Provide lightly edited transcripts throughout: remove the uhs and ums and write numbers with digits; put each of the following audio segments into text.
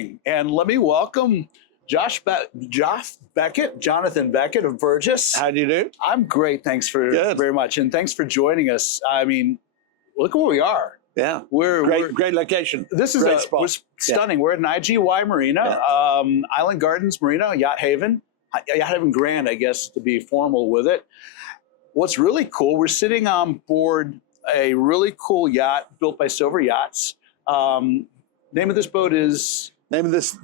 morning, and let me welcome Jonathan Beckett of Burgess. How do you do? I'm great, thanks very much, and thanks for joining us. I mean, look where we are. Yeah, we're great location. This is great spot. We're stunning. Yeah. We're at an IGY Marina, Island Gardens Marina, Yacht Haven Grand, I guess, to be formal with it. What's really cool, we're sitting on board a really cool yacht built by Superyachts. Name of this boat is? Name of this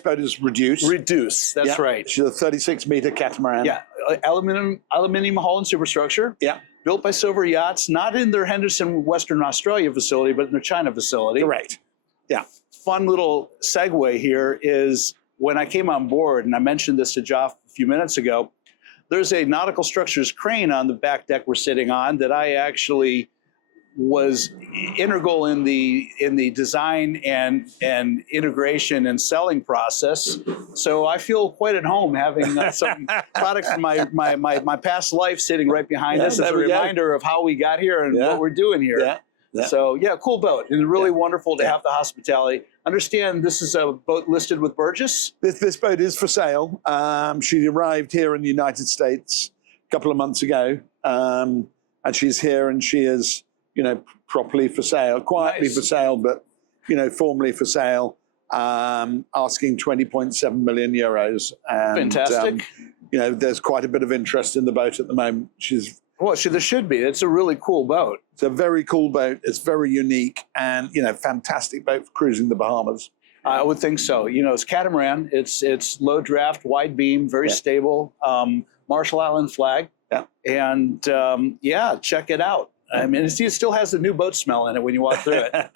boat is Reduce. Reduce, that's right. She's a 36-meter catamaran. Yeah, aluminum hull and superstructure. Yeah. Built by Superyachts, not in their Henderson, Western Australia facility, but in their China facility. Correct. Yeah. Fun little segue here is when I came on board, and I mentioned this to Joff a few minutes ago, there's a nautical structures crane on the back deck we're sitting on that I actually was integral in the design and integration and selling process. So I feel quite at home having some products from my past life sitting right behind us as a reminder of how we got here and what we're doing here. Yeah. Yeah. So yeah, cool boat, and really wonderful to have the hospitality. Understand this is a boat listed with Burgess? This boat is for sale. She arrived here in the United States a couple of months ago, and she's here, and she is, properly for sale, quietly for sale, but, formally for sale, asking 20.7 million euros. And, fantastic. There's quite a bit of interest in the boat at the moment. Well, there should be. It's a really cool boat. It's a very cool boat. It's very unique and, fantastic boat for cruising the Bahamas. I would think so. It's catamaran. It's low draft, wide beam, very stable, Marshall Island flag. Yeah. And, check it out. I mean, it still has the new boat smell in it when you walk through it.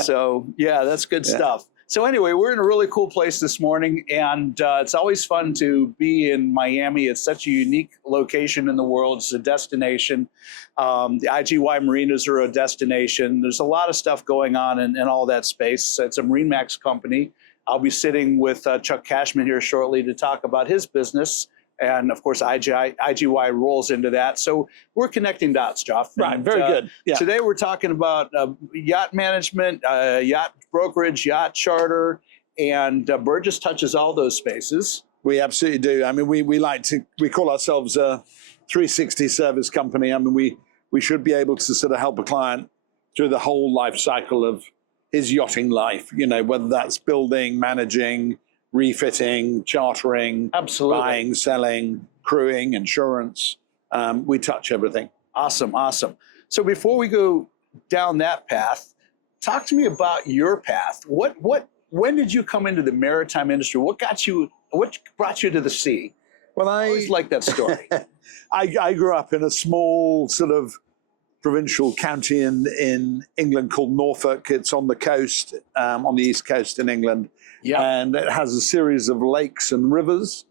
So, yeah, that's good stuff. So anyway, we're in a really cool place this morning, and it's always fun to be in Miami. It's such a unique location in the world. It's a destination. The IGY Marinas are a destination. There's a lot of stuff going on in all that space. It's a MarineMax company. I'll be sitting with Chuck Cashman here shortly to talk about his business. And of course, IGY rolls into that. So we're connecting dots, Joff. Right, very good. Yeah. Today we're talking about yacht management, yacht brokerage, yacht charter, and Burgess touches all those spaces. We absolutely do. I mean, we call ourselves a 360 service company. I mean, we should be able to sort of help a client through the whole life cycle of his yachting life, whether that's building, managing, refitting, chartering, buying, selling, crewing, insurance. We touch everything. Awesome, awesome. So before we go down that path, talk to me about your path. When did you come into the maritime industry? What brought you to the sea? Well, I always like that story. I grew up in a small sort of provincial county in England called Norfolk. It's on the coast, on the east coast in England. Yeah. And it has a series of lakes and rivers,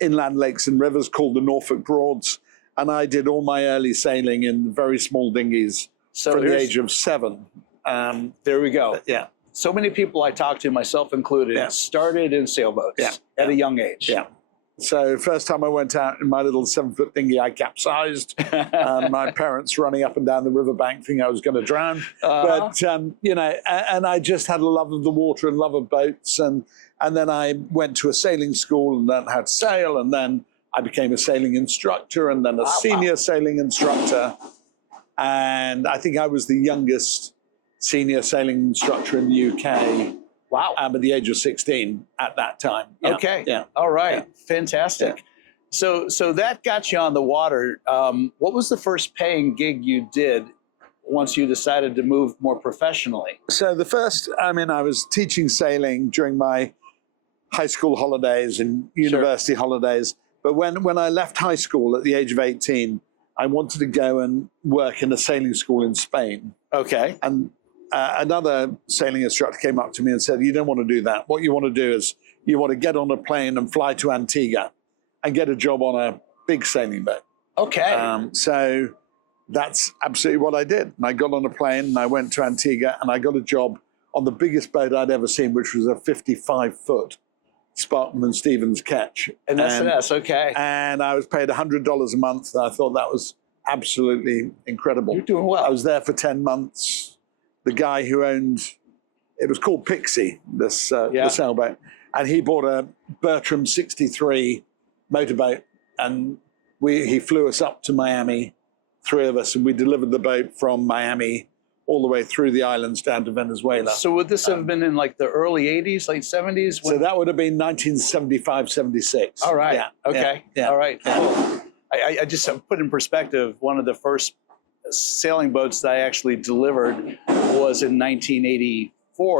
inland lakes and rivers called the Norfolk Broads. And I did all my early sailing in very small dinghies from the age of 7. There we go. Yeah. So many people I talked to, myself included, started in sailboats at a young age. Yeah. So first time I went out in my little 7-foot dinghy, I capsized. My parents running up and down the riverbank thinking I was going to drown. But, and I just had a love of the water and love of boats. And then I went to a sailing school and learned how to sail. And then I became a sailing instructor and then a senior sailing instructor. And I think I was the youngest senior sailing instructor in the UK. Wow. At the age of 16 at that time. Yeah. Okay. Yeah. All right. Yeah. Fantastic. Yeah. So that got you on the water. What was the first paying gig you did once you decided to move more professionally? So the first, I was teaching sailing during my high school holidays and university holidays. But when I left high school at the age of 18, I wanted to go and work in a sailing school in Spain. Okay. And another sailing instructor came up to me and said, you don't want to do that. What you want to do is you want to get on a plane and fly to Antigua and get a job on a big sailing boat. Okay. So that's absolutely what I did. And I got on a plane and I went to Antigua and I got a job on the biggest boat I'd ever seen, which was a 55-foot Sparkman and Stevens ketch. And that's okay. And I was paid $100 a month. And I thought that was absolutely incredible. You're doing well. I was there for 10 months. The guy who owned it was called Pixie, the sailboat. And he bought a Bertram 63 motorboat, and he flew us up to Miami, 3 of us, and we delivered the boat from Miami all the way through the islands down to Venezuela. So would this have been in like the early 80s, late 70s? So that would have been 1975, 76. All right. Yeah. Okay. Yeah. All right. Yeah. Cool. I just put in perspective, one of the first sailing boats that I actually delivered was in 1984.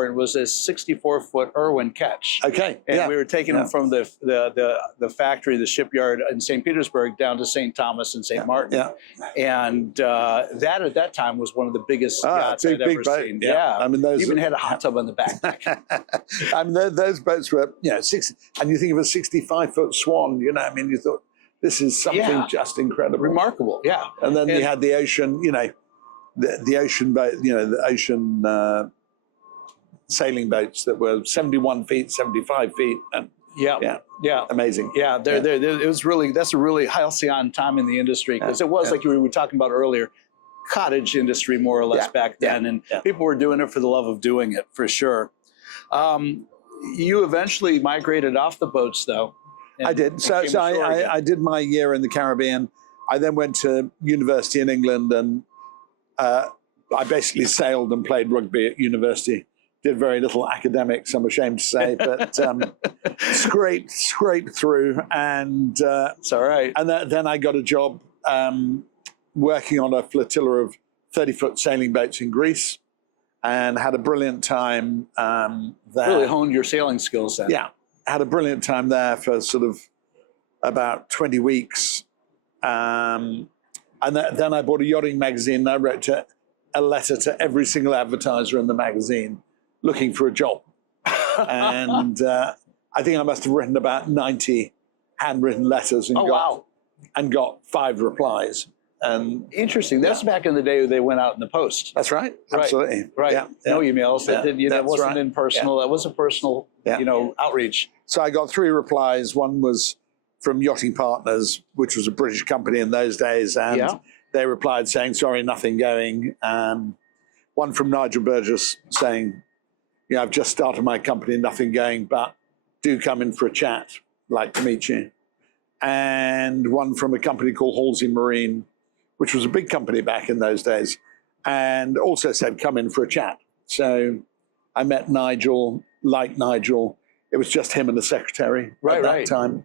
It was a 64-foot Irwin Ketch. Okay. And we were taking them from the factory, the shipyard in St. Petersburg down to St. Thomas and St. Martin. Yeah. And that at that time was one of the biggest yachts I'd ever boat. seen. Yeah. I mean, those even had a hot tub on the back. I mean, those boats were, 60, and you think of a 65-foot Swan, I mean, you thought, this is something just incredible. Remarkable, yeah. And then you had the ocean, the ocean boat, the ocean sailing boats that were 71 feet, 75 feet. And yeah. Amazing. Yeah, it was really, that's a really halcyon time in the industry, because it was, like we were talking about earlier, cottage industry more or less back then. And people were doing it for the love of doing it, for sure. You eventually migrated off the boats, though. I did. So I did my year in the Caribbean. I then went to university in England, and I basically sailed and played rugby at university. Did very little academics, I'm ashamed to say, but scraped through. And it's all right. And then I got a job working on a flotilla of 30-foot sailing boats in Greece, and had a brilliant time there. Really honed your sailing skills then. Yeah. Had a brilliant time there for sort of about 20 weeks. And then I bought a yachting magazine, and I wrote a letter to every single advertiser in the magazine looking for a job. And I think I must have written about 90 handwritten letters and got 5 replies. And interesting. That's back in the day they went out in the post. That's right. Absolutely. Right. Yeah. No emails. That wasn't in personal. That was a personal, outreach. So I got 3 replies. One was from Yachting Partners, which was a British company in those days. And they replied saying, sorry, nothing going. One from Nigel Burgess saying, I've just started my company, nothing going, but do come in for a chat. Like to meet you. And one from a company called Halsey Marine, which was a big company back in those days, and also said, come in for a chat. So I met Nigel, liked Nigel. It was just him and the secretary at that time.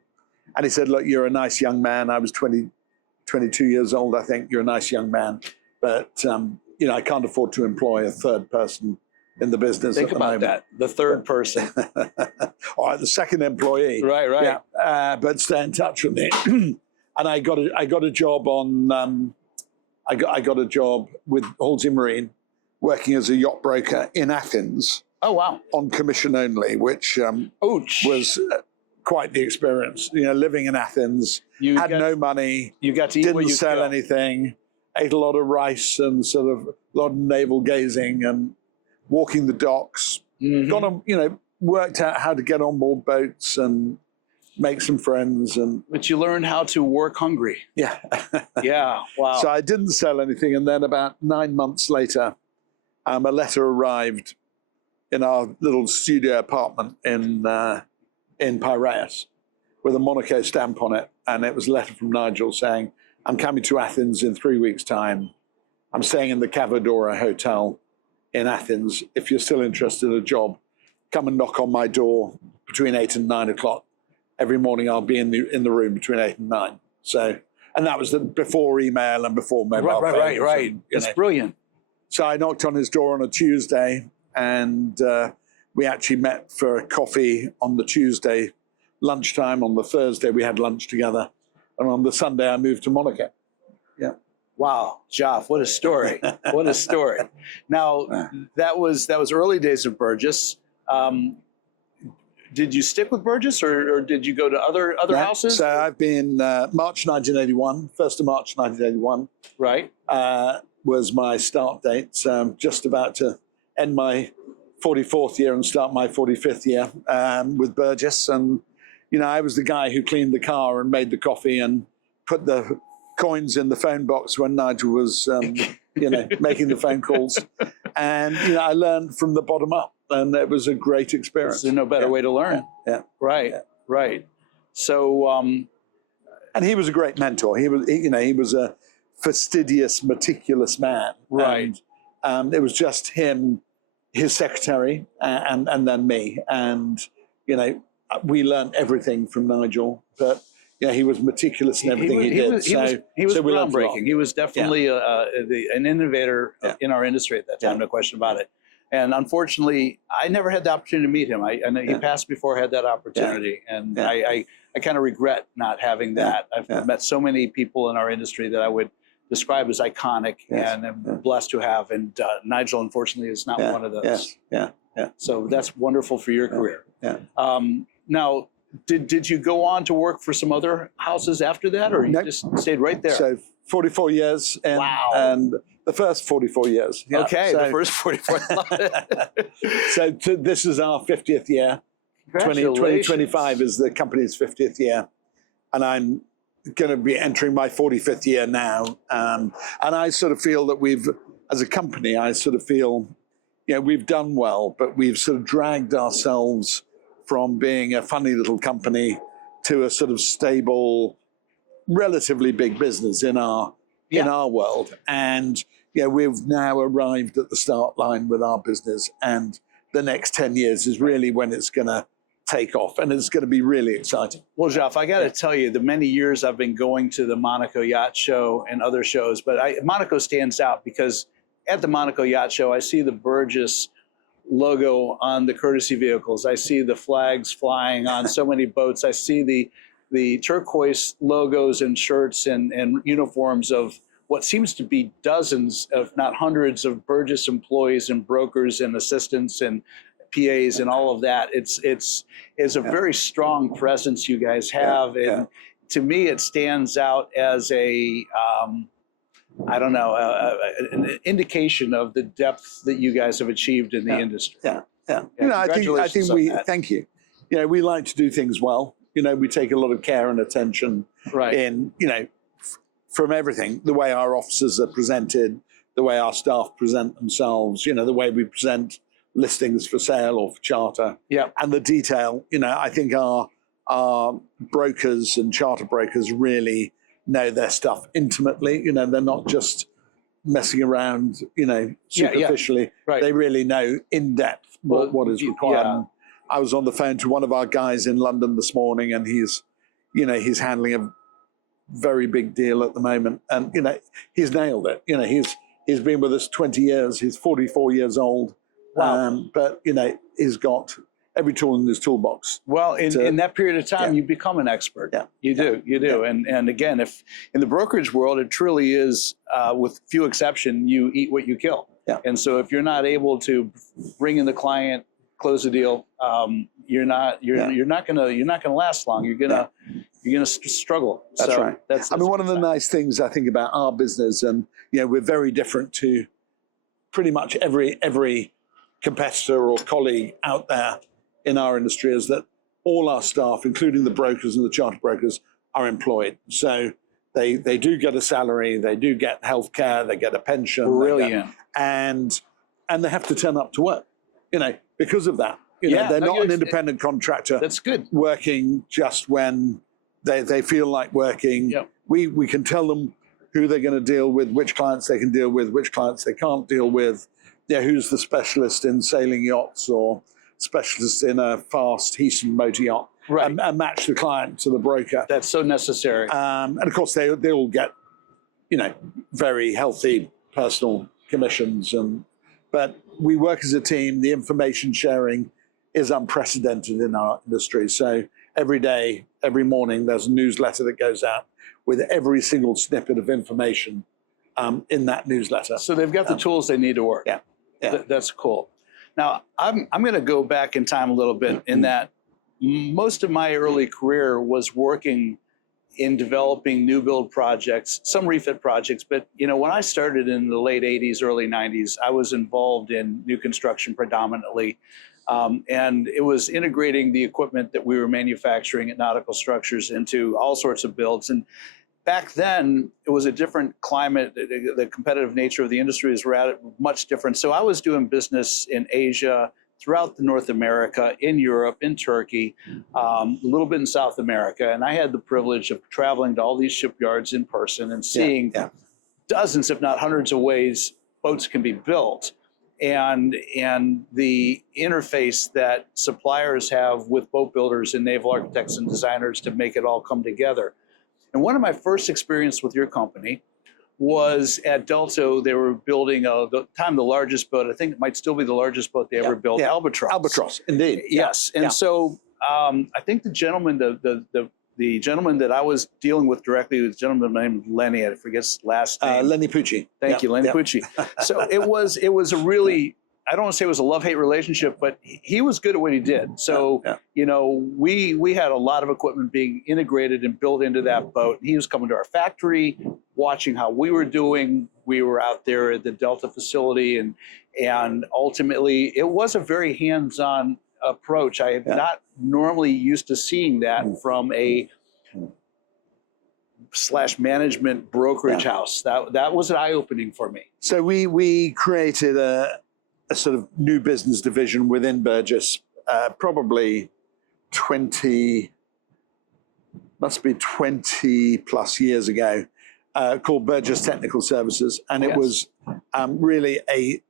And he said, look, you're a nice young man. I was 22 years old, I think. You're a nice young man. But, I can't afford to employ a third person in the business. Think about that, the third person. All right, the second employee. Right. Yeah, but stay in touch with me. And I got a job on. I got a job with Halsey Marine, working as a yacht broker in Athens. Oh wow! On commission only, which was quite the experience. Living in Athens, had no money. You got to eat didn't sell anything. Ate a lot of rice and sort of a lot of navel gazing and walking the docks. Got on, worked out how to get on board boats and make some friends. But you learned how to work hungry. Yeah. Yeah, wow. So I didn't sell anything. And then about 9 months later, a letter arrived in our little studio apartment in Piraeus with a Monaco stamp on it. And it was a letter from Nigel saying, I'm coming to Athens in 3 weeks' time. I'm staying in the Cavadora Hotel in Athens. If you're still interested in a job, come and knock on my door between 8 and 9 o'clock. Every morning I'll be in the room between 8 and 9. So, and that was before email and before mobile phones. Right. It's brilliant. So I knocked on his door on a Tuesday, and we actually met for a coffee on the Tuesday lunchtime. On the Thursday we had lunch together, and on the Sunday I moved to Monaco. Yeah. Wow, Joff, what a story! What a story! Now that was early days of Burgess. Did you stick with Burgess, or did you go to other houses? So I've been March 1981, 1st of March 1981. Right. Was my start date. So I'm just about to end my 44th year and start my 45th year with Burgess. And, I was the guy who cleaned the car and made the coffee and put the coins in the phone box when Nigel was, making the phone calls. And, I learned from the bottom up. and it was a great experience. There's no better way to learn. Yeah. Right. Yeah. Right. So, And he was a great mentor. He was a fastidious, meticulous man. Right. And it was just him, his secretary, and then me. And, we learned everything from Nigel, but he was meticulous in everything he did. He was we learned a lot. groundbreaking. He was definitely an innovator in our industry at that time, no question about it. And unfortunately, I never had the opportunity to meet him. I know he passed before I had that opportunity, and I kind of regret not having that. I've met so many people in our industry that I would describe as iconic, and I'm blessed to have. And Nigel, unfortunately, is not one of those. So that's wonderful for your career. Now, did you go on to work for some other houses after that, or you just stayed right there? So 44 years, and the first 44 years. Okay, the first 44. So this is our 50th year. 2025 is the company's 50th year, and I'm going to be entering my 45th year now. And I sort of feel that as a company, we've done well, but we've sort of dragged ourselves from being a funny little company to a sort of stable, relatively big business in our world. And we've now arrived at the start line with our business, and the next 10 years is really when it's going to take off, and it's going to be really exciting. Well, Jeff, I got to tell you, the many years I've been going to the Monaco Yacht Show and other shows, but Monaco stands out because at the Monaco Yacht Show, I see the Burgess logo on the courtesy vehicles. I see the flags flying on so many boats. I see the turquoise logos and shirts and uniforms of what seems to be dozens, if not hundreds, of Burgess employees and brokers and assistants and PAs and all of that. It's a very strong presence you guys have, and to me, it stands out as an indication of the depth that you guys have achieved in the industry. I think we thank you. We like to do things well. We take a lot of care and attention in from everything, the way our officers are presented, the way our staff present themselves, the way we present listings for sale or for charter, and the detail. I think our brokers and charter brokers really know their stuff intimately. They're not just messing around, superficially. They really know in depth what is required. I was on the phone to one of our guys in London this morning, and he's handling a very big deal at the moment, and he's nailed it. He's been with us 20 years. He's 44 years old. Wow. But he's got every tool in his toolbox. Well, in that period of time, you become an expert. You do. And again, if in the brokerage world, it truly is, with few exception, you eat what you kill. And so if you're not able to bring in the client, close the deal, you're not gonna last long. You're gonna struggle. That's so right. That's one of the nice things I think about our business, and we're very different to pretty much every competitor or colleague out there in our industry, is that all our staff, including the brokers and the charter brokers, are employed. So they do get a salary, they do get healthcare, they get a pension. Brilliant. And they have to turn up to work, because of that. They're not an independent contractor. That's good. Working just when they feel like working. We can tell them who they're going to deal with, which clients they can deal with, which clients they can't deal with, who's the specialist in sailing yachts or specialist in a fast Heaton motor yacht, and match the client to the broker. That's so necessary. And of course, they all get, very healthy personal commissions. But we work as a team. The information sharing is unprecedented in our industry. So every day, every morning, there's a newsletter that goes out with every single snippet of information in that newsletter. So they've got the tools they need to work. That's cool. Now, I'm going to go back in time a little bit, in that most of my early career was working in developing new build projects, some refit projects. But, when I started in the late 80s, early 90s, I was involved in new construction predominantly. And it was integrating the equipment that we were manufacturing at Nautical Structures into all sorts of builds. And back then, it was a different climate. The competitive nature of the industry is much different. So I was doing business in Asia, throughout the North America, in Europe, in Turkey, a little bit in South America. And I had the privilege of traveling to all these shipyards in person and seeing dozens, if not hundreds of ways boats can be built. And the interface that suppliers have with boat builders and naval architects and designers to make it all come together. And one of my first experience with your company was at Delta. They were building the largest boat. I think it might still be the largest boat they ever built, Albatross. Albatross, indeed. Yes. And so I think the gentleman, the gentleman that I was dealing with directly was a gentleman named Lenny. I forget his last name. Lenny Pucci. Thank you, Lenny Pucci. So it was a really, I don't want to say it was a love-hate relationship, but he was good at what he did. So, you know, we had a lot of equipment being integrated and built into that boat. He was coming to our factory, watching how we were doing. We were out there at the Delta facility, and ultimately it was a very hands-on approach. I have not normally used to seeing that from a /management brokerage house. That was eye-opening for me. So we created a sort of new business division within Burgess, probably 20 plus years ago, called Burgess Technical Services, and it was really a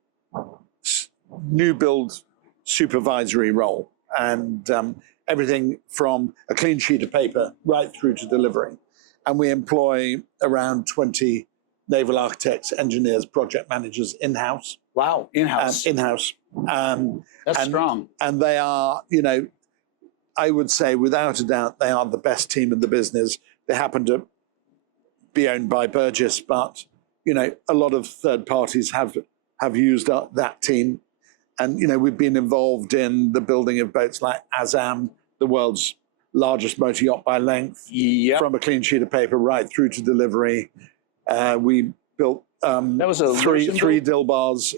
new build supervisory role, and everything from a clean sheet of paper right through to delivery. And we employ around 20 naval architects, engineers, project managers in-house. Wow, in-house. In-house. That's strong. And they are, you know, I would say without a doubt, they are the best team in the business. They happen to be owned by Burgess, but, you know, a lot of third parties have used that team. And, you know, we've been involved in the building of boats like Azam, the world's largest motor yacht by length, from a clean sheet of paper right through to delivery. We built that was a three Dilbars,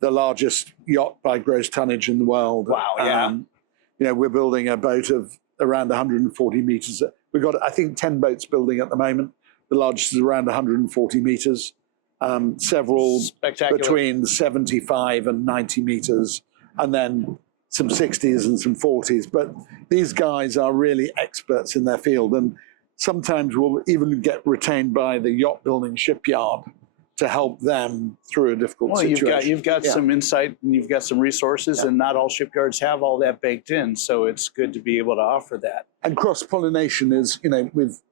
the largest yacht by gross tonnage in the world. Wow, you know, we're building a boat of around 140 meters. We've got, I think, 10 boats building at the moment. The largest is around 140 meters. Several between 75 and 90 meters, and then some 60s and some 40s. But these guys are really experts in their field, and sometimes will even get retained by the yacht building shipyard to help them through a difficult situation. You've got some insight and you've got some resources, and not all shipyards have all that baked in. So it's good to be able to offer that. And cross-pollination is, you know, with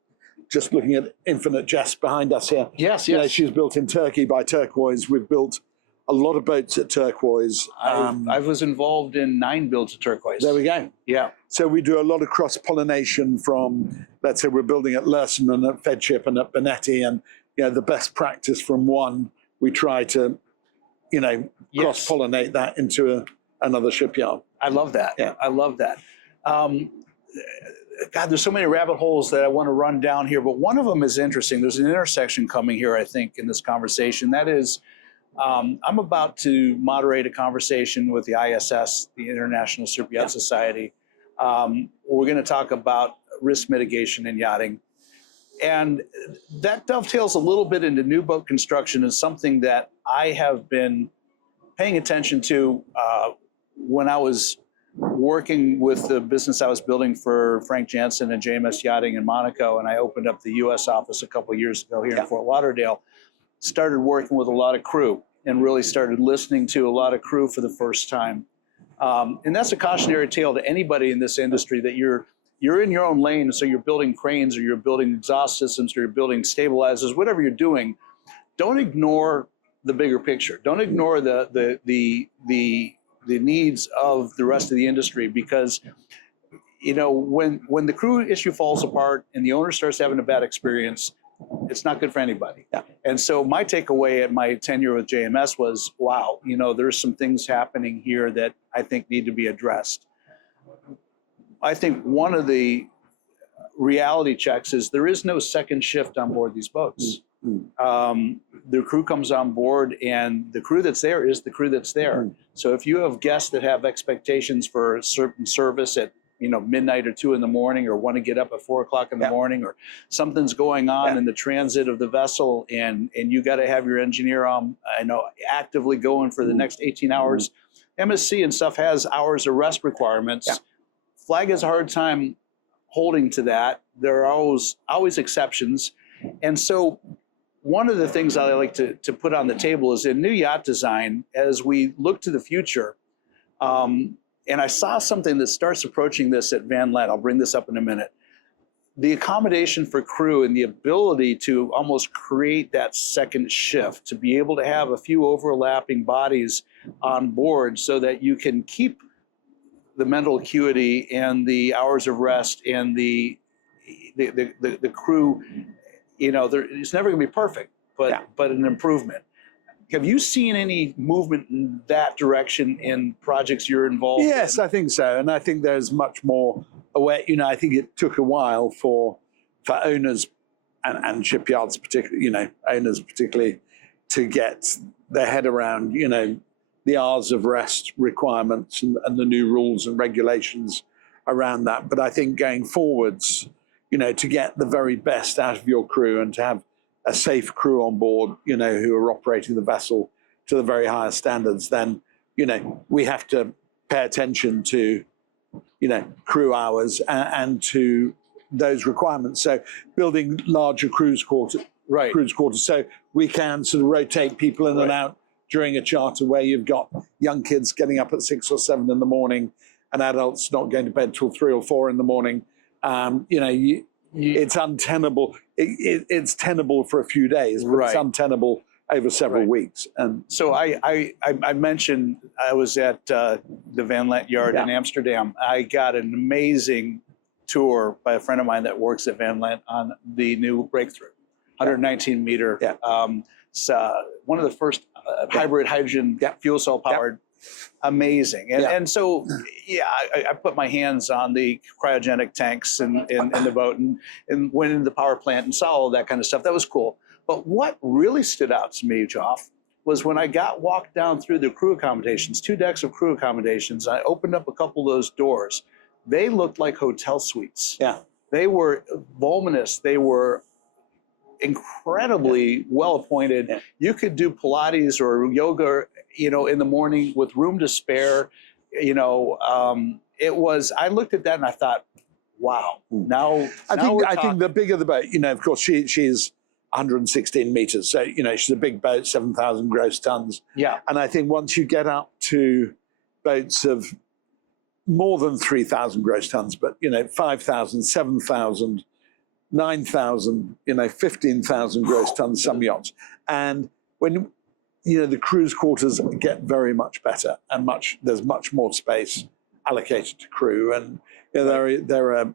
just looking at Infinite Jest behind us here. Yes. You know, she's built in Turkey by Turquoise. We've built a lot of boats at Turquoise. I was involved in 9 builds at Turquoise. There we go. Yeah. So we do a lot of cross-pollination from, let's say we're building at Lursen and at Fedship and at Benetti, and, you know, the best practice from one, we try to, you know, cross-pollinate that into another shipyard. I love that. Yeah. I love that. God, there's so many rabbit holes that I want to run down here, but one of them is interesting. There's an intersection coming here, I think, in this conversation. That is, I'm about to moderate a conversation with the ISS, the International Superyacht Society. We're going to talk about risk mitigation in yachting. And that dovetails a little bit into new boat construction, and something that I have been paying attention to when I was working with the business I was building for Frank Jansen and JMS Yachting in Monaco, and I opened up the U.S. office a couple of years ago here in Fort Lauderdale. Started working with a lot of crew and really started listening to a lot of crew for the first time. And that's a cautionary tale to anybody in this industry, that you're in your own lane, so you're building cranes or you're building exhaust systems or you're building stabilizers, whatever you're doing. Don't ignore the bigger picture. Don't ignore the needs of the rest of the industry, because, you know, when the crew issue falls apart and the owner starts having a bad experience, it's not good for anybody. Yeah. And so my takeaway at my tenure with JMS was, wow, you know, there's some things happening here that I think need to be addressed. I think one of the reality checks is there is no second shift on board these boats. The crew comes on board, and the crew that's there is the crew that's there. So if you have guests that have expectations for a certain service at, you know, midnight or 2 in the morning, or want to get up at 4 o'clock in the morning, or something's going on in the transit of the vessel, and you got to have your engineer on, actively going for the next 18 hours, MSC and stuff has hours of rest requirements. Yeah. Flag has a hard time holding to that. There are always exceptions. And so one of the things I like to put on the table is in new yacht design, as we look to the future, and I saw something that starts approaching this at Van Lent. I'll bring this up in a minute. The accommodation for crew and the ability to almost create that second shift, to be able to have a few overlapping bodies on board so that you can keep the mental acuity and the hours of rest and the crew, it's never going to be perfect, but an improvement. Have you seen any movement in that direction in projects you're involved in? Yes, I think so. And I think there's much more aware. I think it took a while for owners and shipyards particularly, owners particularly, to get their head around, the hours of rest requirements and the new rules and regulations around that. But I think going forwards, to get the very best out of your crew and to have a safe crew on board, who are operating the vessel to the very highest standards, then, we have to pay attention to, crew hours and to those requirements. So building larger cruise quarters, so we can sort of rotate people in and out during a charter where you've got young kids getting up at 6 or 7 in the morning and adults not going to bed till 3 or 4 in the morning. It's untenable. It's tenable for a few days, but it's untenable over several weeks. And so I mentioned I was at the Van Lent Yard in Amsterdam. I got an amazing tour by a friend of mine that works at Van Lent on the new Breakthrough, 119 meter. It's one of the first hybrid hydrogen fuel cell powered. Amazing. And so, I put my hands on the cryogenic tanks in the boat and went into the power plant and saw all that kind of stuff. That was cool. But what really stood out to me, Joff, was when I walked down through the crew accommodations, 2 decks of crew accommodations. I opened up a couple of those doors. They looked like hotel suites. Yeah. They were voluminous. They were incredibly well appointed. Yeah. You could do Pilates or yoga, in the morning with room to spare. It was. I looked at that and I thought, wow. I think the bigger the boat, of course, she's 116 meters, so she's a big boat, 7,000 gross tons. Yeah. And I think once you get up to boats of more than 3,000 gross tons, but 5,000, 7,000. 9,000, 15,000 gross tons, some yachts. And when, the cruise quarters get very much better and there's much more space allocated to crew. And there are,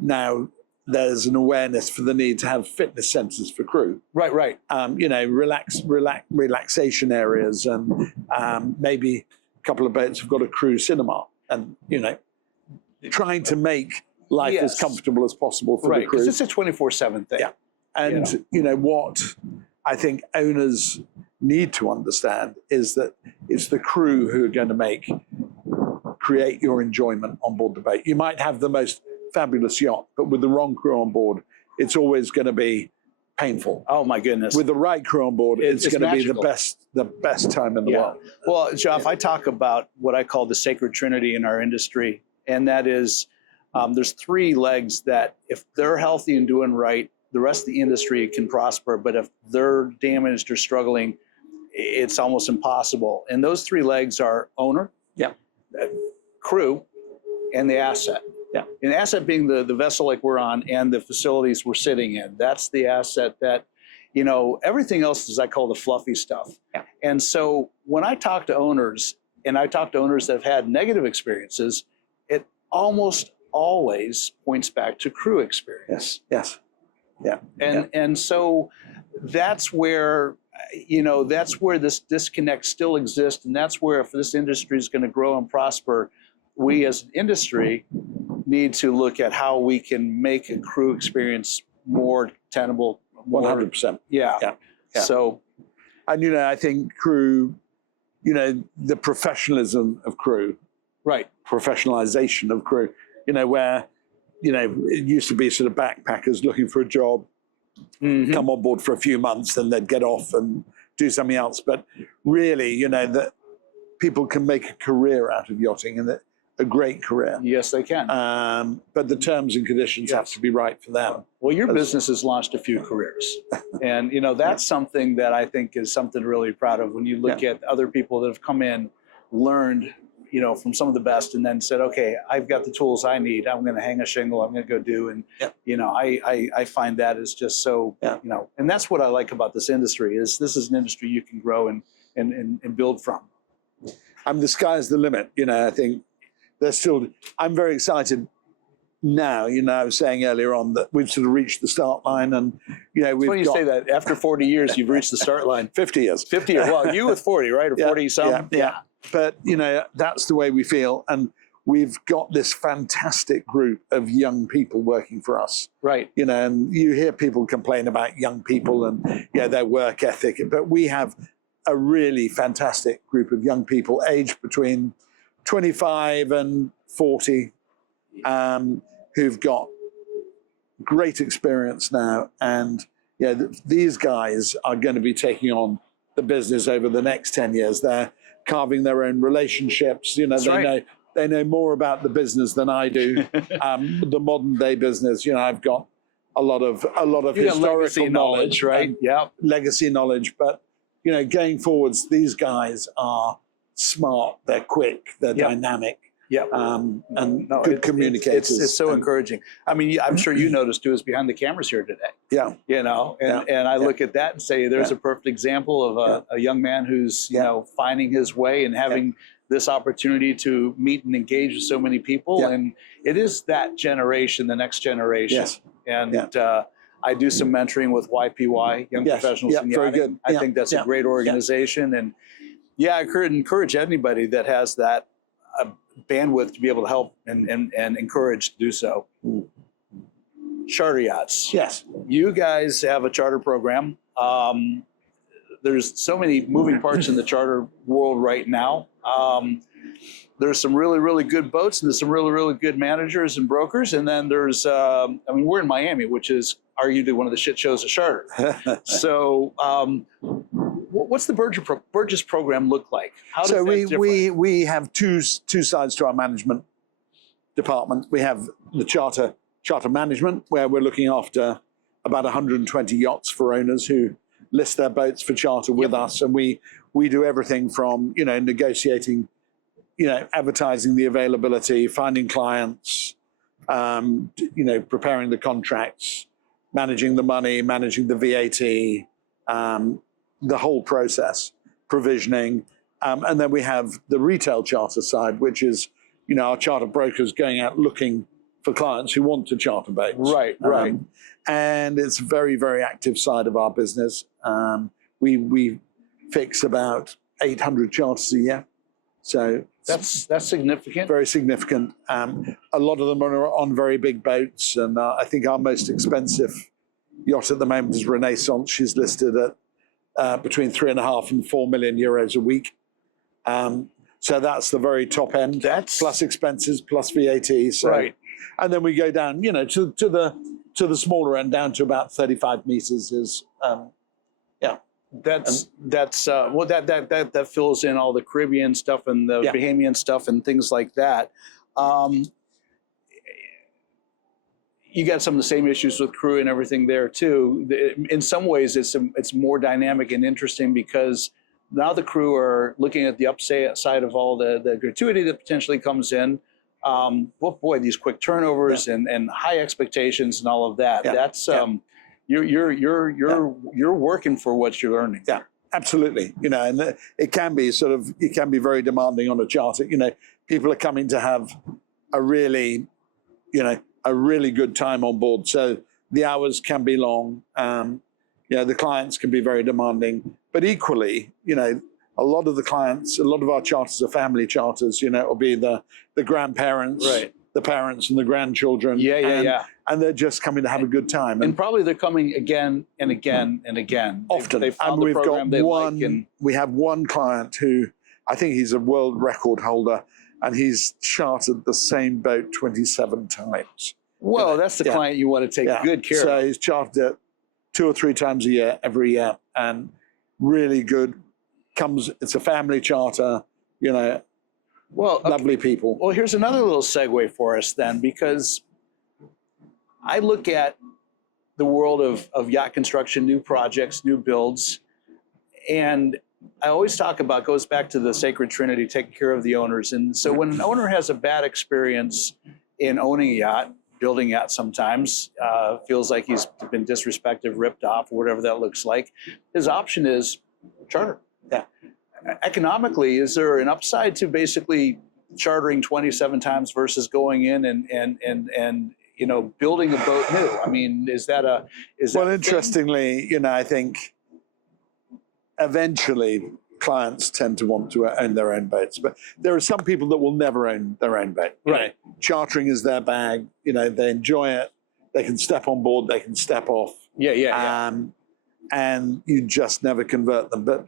now there's an awareness for the need to have fitness centers for crew. Right. Relaxation areas, and maybe a couple of boats have got a crew cinema, and, trying to make life as comfortable as possible for the crew. Because it's a 24/7 thing. Yeah. And what I think owners need to understand is that it's the crew who are going to create your enjoyment on board the boat. You might have the most fabulous yacht, but with the wrong crew on board, it's always going to be painful. Oh my goodness. With the right crew on board, it's going to be the best time in the world. Well, Jeff, I talk about what I call the sacred trinity in our industry, and that is there's 3 legs that if they're healthy and doing right, the rest of the industry can prosper. But if they're damaged or struggling, it's almost impossible. And those 3 legs are owner, crew, and the asset. Yeah. And the asset being the vessel like we're on and the facilities we're sitting in. That's the asset that, everything else is I call the fluffy stuff. Yeah. And so when I talk to owners, and I talk to owners that have had negative experiences, it almost always points back to crew experience. Yes. Yeah. And so that's where, that's where this disconnect still exists. And that's where if this industry is going to grow and prosper, we as an industry need to look at how we can make a crew experience more tenable. 100%. Yeah. So, and, I think crew, the professionalism of crew. Right. Professionalization of crew. Where, it used to be sort of backpackers looking for a job, come on board for a few months, and they'd get off and do something else. But really, that people can make a career out of yachting, and a great career. Yes, they can. But the terms and conditions have to be right for them. Well, your business has launched a few careers. And, you know, that's something that I think is something to really proud of when you look at other people that have come in, learned, you know, from some of the best, and then said, okay, I've got the tools I need. I'm going to hang a shingle. I'm going to go do. And, you know, I find that is just so, you know, and that's what I like about this industry is this is an industry you can grow and build from. The sky's the limit. You know, I think there's still, I'm very excited now. You know, I was saying earlier on that we've sort of reached the start line, and, you know, we've when you say that, after 40 years, you've reached the start line. 50 years. 50 years. Well, you with 40, right? Or 40 something? Yeah. But, you know, that's the way we feel. And we've got this fantastic group of young people working for us. Right. You know, and you hear people complain about young people and, their work ethic. But we have a really fantastic group of young people aged between 25 and 40 who've got great experience now. And, these guys are going to be taking on the business over the next 10 years. They're carving their own relationships. You know, they know more about the business than I do. The modern day business. You know, I've got a lot of historical knowledge, right? Yeah, legacy knowledge. But, you know, going forwards, these guys are smart. They're quick. They're dynamic. Yeah, and good communicators. It's so encouraging. I mean, I'm sure you noticed too, is behind the cameras here today. Yeah, you know, and I look at that and say, there's a perfect example of a young man who's you know finding his way and having this opportunity to meet and engage with so many people, and it is that generation, the next generation. Yes. And I do some mentoring with YPY, Young Professionals in Yachting. Very good. I think that's a great organization, and I could encourage anybody that has that bandwidth to be able to help and encourage to do so. Charter yachts. Yes. You guys have a charter program. There's so many moving parts in the charter world right now. There's some really, really good boats, and there's some really, really good managers and brokers. And then there's, I mean, we're in Miami, which is arguably one of the shit shows of charter. So what's the Burgess program look like? How does that differ? we have two sides to our management department. We have the charter management, where we're looking after about 120 yachts for owners who list their boats for charter with us, and we do everything from negotiating, advertising the availability, finding clients, preparing the contracts, managing the money, managing the VAT, the whole process, provisioning, and then we have the retail charter side, which is our charter brokers going out looking for clients who want to charter boats. Right. And it's a very, very active side of our business. We fix about 800 charters a year. So that's significant. Very significant. A lot of them are on very big boats, and I think our most expensive yacht at the moment is Renaissance. She's listed at between 3.5 and 4 million euros a week. So that's the very top end. That's plus expenses, plus VAT. So, right. And then we go down, to the smaller end, down to about 35 meters. Is that fills in all the Caribbean stuff and the Bahamian stuff and things like that. You got some of the same issues with crew and everything there too. In some ways, it's more dynamic and interesting because now the crew are looking at the upside of all the gratuity that potentially comes in. These quick turnovers and high expectations and all of that. That's you're working for what you're earning. Yeah, absolutely. And it can be very demanding on a charter. People are coming to have a really good time on board. So the hours can be long. The clients can be very demanding, but equally, a lot of our charters are family charters. It'll be the grandparents, the parents, and the grandchildren. And they're just coming to have a good time. And probably they're coming again and again and again. Often. They found the program they like. We have one client who, I think he's a world record holder, and he's chartered the same boat 27 times. Well, that's the client you want to take good care of. So he's chartered it 2 or 3 times a year, every year, and really good. It's a family charter. you know, Well, okay. lovely people. Well, here's another little segue for us then, because I look at the world of yacht construction, new projects, new builds, and I always talk about, goes back to the sacred trinity, taking care of the owners. And so when an owner has a bad experience in owning a yacht, building a yacht sometimes, feels like he's been disrespected, ripped off, or whatever that looks like, his option is charter. Yeah. Economically, is there an upside to basically chartering 27 times versus going in and you know, building a boat new? I mean, is that well, interestingly, you know, I think eventually clients tend to want to own their own boats, but there are some people that will never own their own boat. Right. Chartering is their bag. You know, they enjoy it. They can step on board. They can step off. Yeah. And you just never convert them. But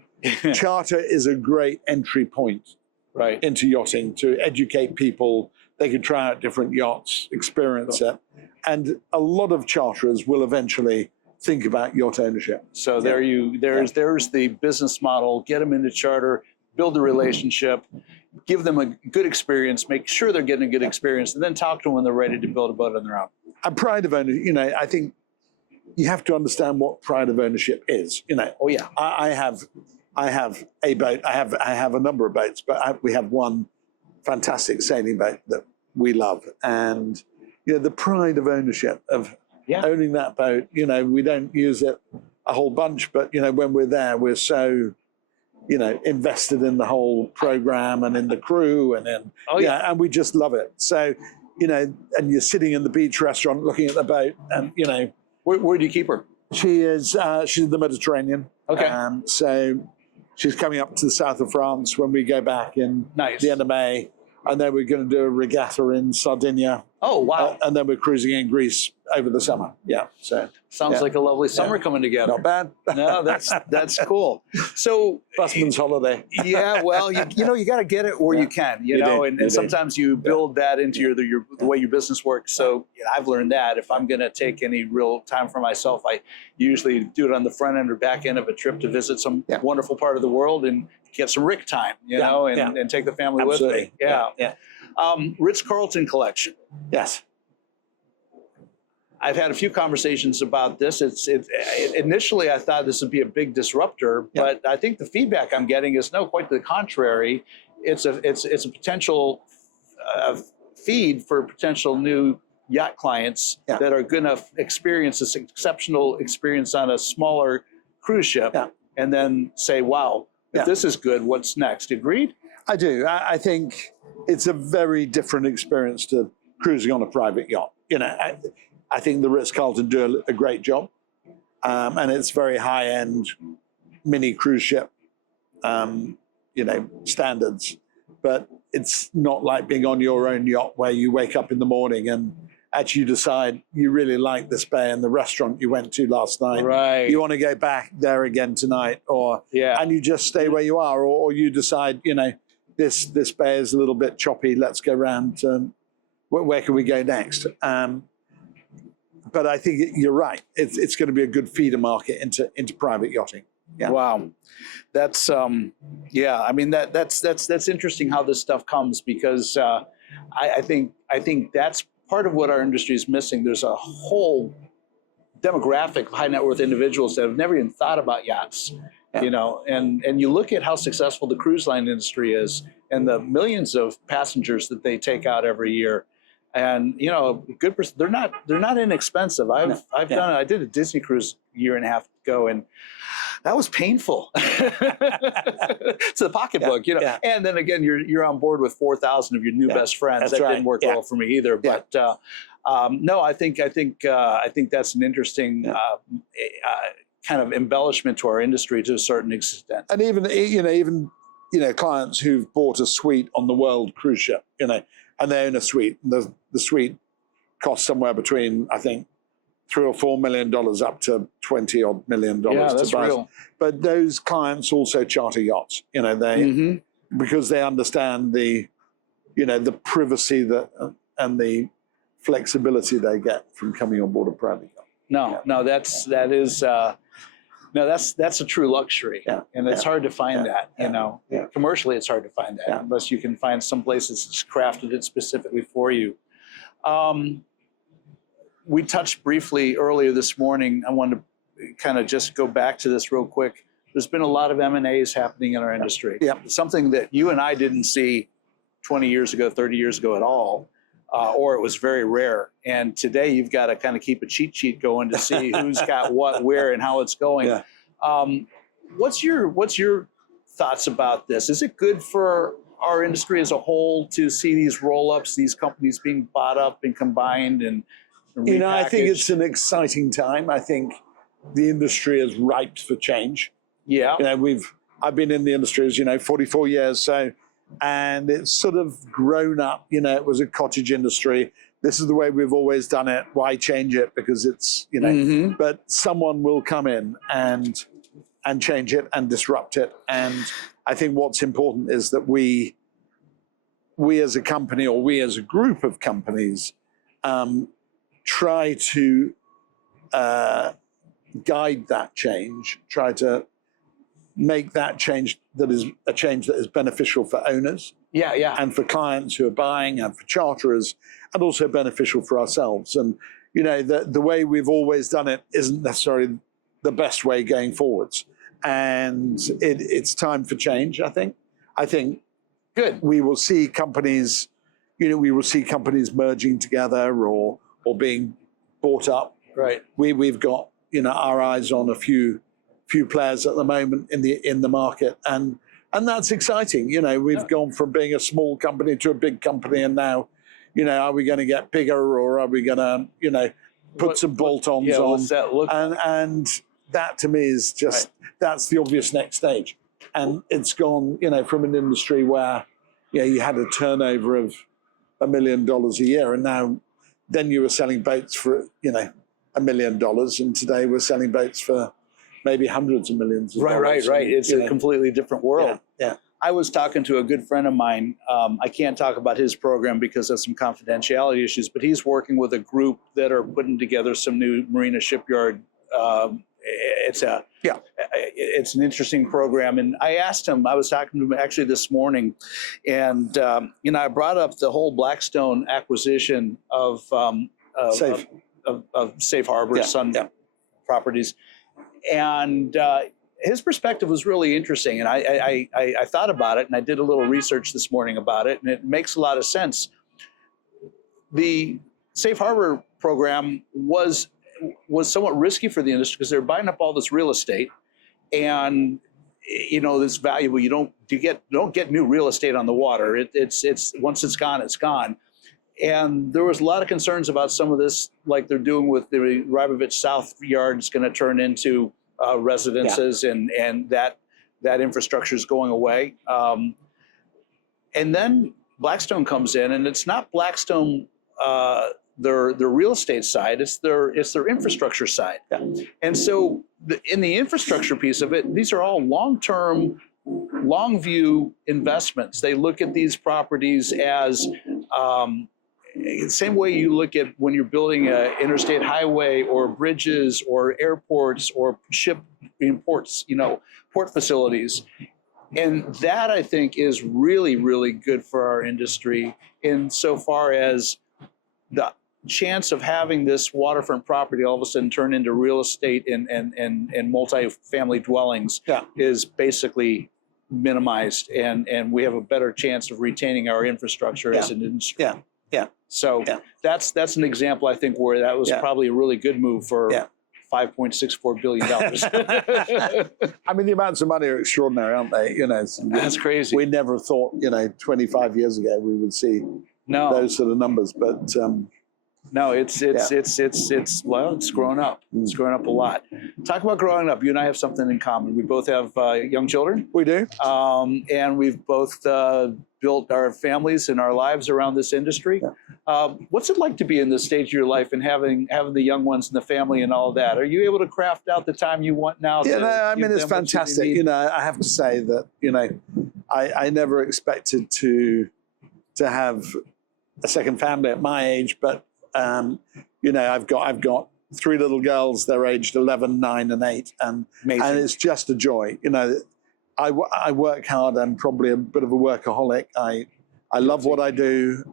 charter is a great entry point Right. into yachting to educate people. They can try out different yachts, experience it. And a lot of charterers will eventually think about yacht ownership. So there's the business model. Get them into charter, build the relationship, give them a good experience, make sure they're getting a good experience, and then talk to them when they're ready to build a boat on their own. And pride of ownership, you know, I think you have to understand what pride of ownership is. You know, Oh yeah. I have a boat. I have a number of boats, but we have one fantastic sailing boat that we love, and you know, the pride of ownership of owning that boat. You know, we don't use it a whole bunch, but you know, when we're there, we're so, you know, invested in the whole program and in the crew and in and we just love it. So, you know, and you're sitting in the beach restaurant looking at the boat, and you know, where do you keep her? she's in the Mediterranean. Okay. So she's coming up to the south of France when we go back in the end of May. And then we're going to do a regatta in Sardinia. Oh, wow. And then we're cruising in Greece over the summer. Yeah. So sounds like a lovely summer coming together. Not bad. No, that's cool. So busman's holiday. Yeah, well, you know, you got to get it where you can, you know, and sometimes you build that into the way your business works. So I've learned that if I'm going to take any real time for myself, I usually do it on the front end or back end of a trip to visit some wonderful part of the world and get some Rick time, you know, and take the family with me. Yeah. Ritz-Carlton collection. Yes. I've had a few conversations about this. Initially, I thought this would be a big disruptor, but I think the feedback I'm getting is no, quite the contrary. It's a potential feed for potential new yacht clients that are going to experience this exceptional experience on a smaller cruise ship, and then say, "Wow, if this is good, what's next?" Agreed? I do. I think it's a very different experience to cruising on a private yacht. You know, I think the Ritz-Carlton do a great job, and it's very high-end mini cruise ship, you know, standards. But it's not like being on your own yacht where you wake up in the morning and actually you decide you really like this bay and the restaurant you went to last night. Right. You want to go back there again tonight, or and you just stay where you are, or you decide, you know, this bay is a little bit choppy. Let's go round. Where can we go next? But I think you're right. It's going to be a good feeder market into private yachting. Yeah. Wow, that's I mean that's interesting how this stuff comes, because I think that's part of what our industry is missing. There's a whole demographic of high net worth individuals that have never even thought about yachts. You know, and you look at how successful the cruise line industry is and the millions of passengers that they take out every year. And you know, they're not inexpensive. I did a Disney cruise a year and a half ago, and that was painful. It's a pocketbook, you know. Yeah. And then again, you're on board with 4,000 of your new best friends. That didn't work well for me either. But no, I think that's an interesting kind of embellishment to our industry to a certain extent. And even clients who've bought a suite on the World cruise ship, you know, and they own a suite. The suite costs somewhere between, I think, $3 or $4 million up to $20 million to buy. Real. But those clients also charter yachts. You know, because they understand the privacy and the flexibility they get from coming on board a private yacht. No, that is No, that's a true luxury, and it's hard to find that. You know, commercially, it's hard to find that unless you can find some places that's crafted it specifically for you. We touched briefly earlier this morning. I wanted to kind of just go back to this real quick. There's been a lot of M&As happening in our industry. Something that you and I didn't see 20 years ago, 30 years ago at all. Or it was very rare. And today you've got to kind of keep a cheat sheet going to see who's got what, where, and how it's going. What's your thoughts about this? Is it good for our industry as a whole to see these roll-ups, these companies being bought up and combined and repackaged? You know, I think it's an exciting time. I think the industry is ripe for change. You know, I've been in the industry, as you know, 44 years. So. And it's sort of grown up, you know, it was a cottage industry. This is the way we've always done it. Why change it? Because it's, you know, but someone will come in and change it and disrupt it. And I think what's important is that we as a company or we as a group of companies try to guide that change, try to make that change that is a change that is beneficial for owners, and for clients who are buying, and for charterers, and also beneficial for ourselves. And you know, the way we've always done it isn't necessarily the best way going forwards. And it's time for change. I think good. We will see companies, you know, we will see companies merging together or being bought up. Right. We've got, you know, our eyes on a few players at the moment in the market, and that's exciting. You know, we've gone from being a small company to a big company, and now, you know, are we going to get bigger, or are we going to, you know, put some bolt-ons on? What's that look like? And that to me is just that's the obvious next stage. And it's gone, you know, from an industry where, you know, you had a turnover of $1 million a year, and then you were selling boats for, you know, $1 million, and today we're selling boats for maybe hundreds of millions of dollars. Right. It's a completely different world. Yeah. I was talking to a good friend of mine. I can't talk about his program because of some confidentiality issues, but he's working with a group that are putting together some new marina shipyard. It's an interesting program. And I asked him, I was talking to him actually this morning, and you know, I brought up the whole Blackstone acquisition of Safe Harbor Sun Properties. And his perspective was really interesting, and I thought about it, and I did a little research this morning about it, and it makes a lot of sense. The Safe Harbor program was somewhat risky for the industry because they're buying up all this real estate, and you know, this valuable. You don't get new real estate on the water. It's once it's gone, it's gone. And there was a lot of concerns about some of this, like they're doing with the Rybovich South Yard is going to turn into residences, and that infrastructure is going away. And then Blackstone comes in, and it's not Blackstone their real estate side; it's their infrastructure side. And so in the infrastructure piece of it, these are all long-term, long-view investments. They look at these properties as same way you look at when you're building an interstate highway or bridges or airports or ship ports, you know, port facilities. And that, I think, is really, really good for our industry insofar as the chance of having this waterfront property all of a sudden turn into real estate and multi-family dwellings is basically minimized, and we have a better chance of retaining our infrastructure as an industry. So that's an example, I think, where that was probably a really good move for $5.64 billion. I mean, the amounts of money are extraordinary, aren't they? You know, that's crazy. We never thought, you know, 25 years ago we would see those sort of numbers, but no, it's grown up. It's grown up a lot. Talk about growing up. You and I have something in common. We both have young children. We do. And we've both built our families and our lives around this industry. What's it like to be in this stage of your life and having the young ones and the family and all that? Are you able to craft out the time you want now? I mean, it's fantastic. You know, I have to say that, you know, I never expected to have a second family at my age, but you know, I've got 3 little girls. They're aged 11, 9, and 8, and it's just a joy. You know, I work hard. I'm probably a bit of a workaholic. I love what I do,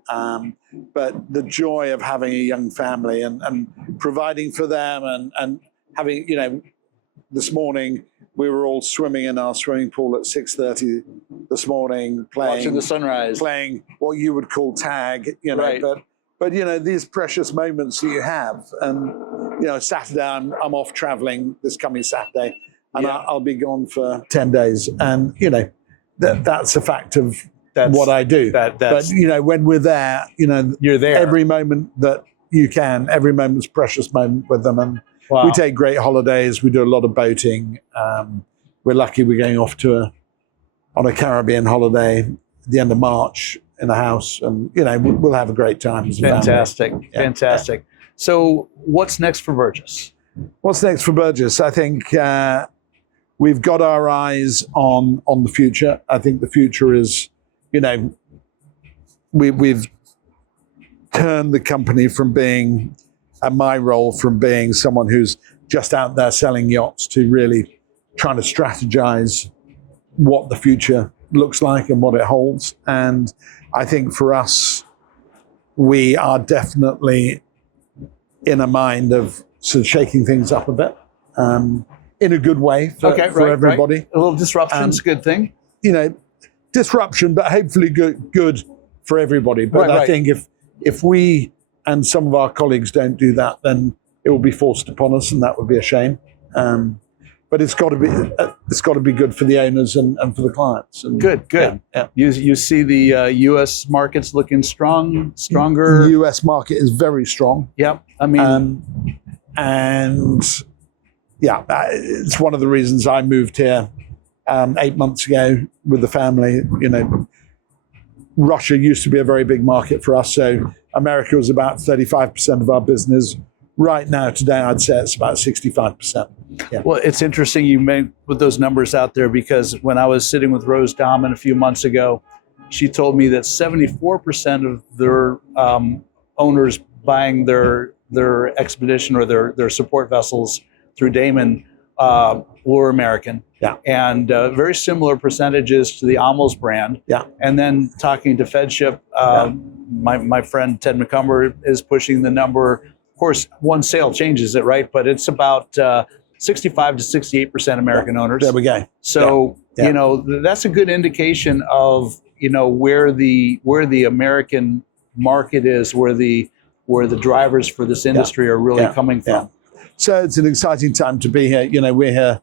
but the joy of having a young family and providing for them and having, you know, this morning we were all swimming in our swimming pool at 6:30 this morning, watching the sunrise, playing what you would call tag, you know, right. but you know, these precious moments that you have. And you know, Saturday I'm off traveling this coming Saturday, and I'll be gone for 10 days, and you know, that's a fact of what I do. But you know, when we're there, you know, you're there every moment that you can. Every moment's a precious moment with them, and we take great holidays. We do a lot of boating. We're lucky we're going off on a Caribbean holiday at the end of March in a house, and you know, we'll have a great time. Fantastic. So what's next for Burgess? What's next for Burgess? I think we've got our eyes on the future. I think the future is, you know, we've turned the company from being, and my role from being someone who's just out there selling yachts to really trying to strategize what the future looks like and what it holds. And I think for us, we are definitely in a mind of sort of shaking things up a bit, in a good way for everybody. Right. A little disruption's a good thing. You know, disruption, but hopefully good for everybody. But I think if we and some of our colleagues don't do that, then it will be forced upon us, and that would be a shame. But it's got to be good for the owners and for the clients. And, good. Yeah. You see the U.S. markets looking stronger. The U.S. market is very strong. Yep. I mean, it's one of the reasons I moved here 8 months ago with the family. You know, Russia used to be a very big market for us, so America was about 35% of our business. Right now, today, I'd say it's about 65%. Yeah. Well, it's interesting you may put those numbers out there, because when I was sitting with Rose Dahman a few months ago, she told me that 74% of their owners buying their expedition or their support vessels through Damon were American. Yeah. And very similar percentages to the Amos brand. Yeah. And then talking to Fedship, my friend Ted McCumber is pushing the number. Of course, one sale changes it, right? But it's about 65 to 68% American owners. There we go. So you know, that's a good indication of, you know, where the American market is, where the drivers for this industry are really coming from. So it's an exciting time to be here. You know, we're here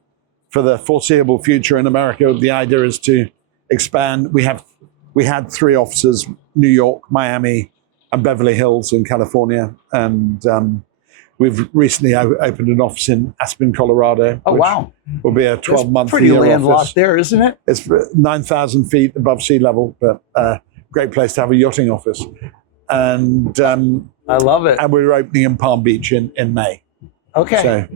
for the foreseeable future in America. The idea is to expand. We had 3 offices: New York, Miami, and Beverly Hills in California, and we've recently opened an office in Aspen, Colorado. Oh, wow. Will be a 12-month pretty landlocked office. There, isn't it? It's 9,000 feet above sea level, but great place to have a yachting office. And I love it. And we're opening in Palm Beach in May. Okay.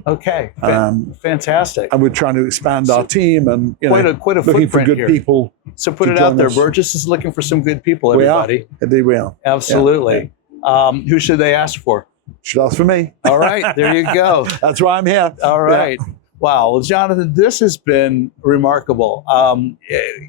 Fantastic. And we're trying to expand our team, and you know, quite a looking for good here. people. So put it out there. Burgess is looking for some good people. Everybody. Indeed, we are. Absolutely. Yeah. Who should they ask for? Should ask for me. All right. There you go. That's why I'm here. All right. Yeah. Wow. Well, Jonathan, this has been remarkable.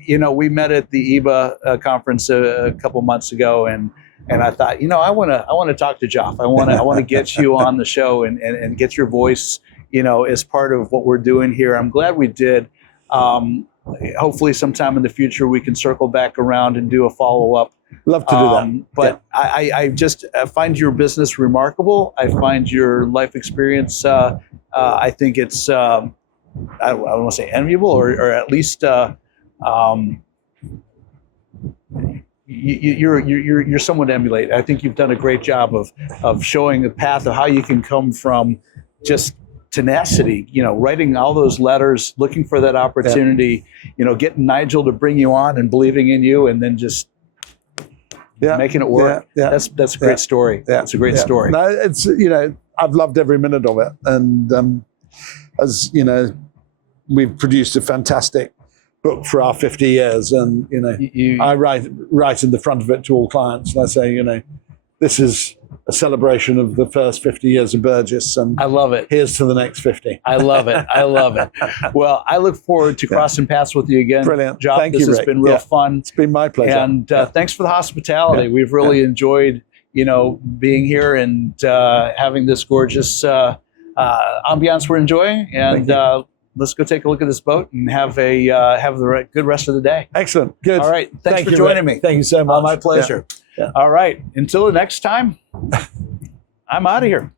You know, we met at the IBA conference a couple months ago, and I thought, you know, I want to talk to Joff. I want to get you on the show and get your voice, you know, as part of what we're doing here. I'm glad we did. Hopefully sometime in the future we can circle back around and do a follow-up. Love to do that. But I just find your business remarkable. I find your life experience, I think it's, I don't want to say enviable, or at least you're someone to emulate. I think you've done a great job of showing the path of how you can come from just tenacity, you know, writing all those letters, looking for that opportunity, you know, getting Nigel to bring you on and believing in you, and then just making it work. That's a great story. It's a great story. No, it's, you know, I've loved every minute of it. And as you know, we've produced a fantastic book for our 50 years, and you know, I write in the front of it to all clients, and I say, you know, this is a celebration of the first 50 years of Burgess, and I love it. here's to the next 50. I love it. I love it. Well, I look forward to crossing paths with you again. Brilliant. Job. Thank this you, has Rick. been real fun. It's been my pleasure. And thanks for the hospitality. We've really enjoyed, being here and having this gorgeous ambiance we're enjoying. And let's go take a look at this boat and have the good rest of the day. Excellent. Good. All right. Thanks for you, joining Rick. me. Thank you so much. My pleasure. Yeah. All right. Until the next time, I'm out of here.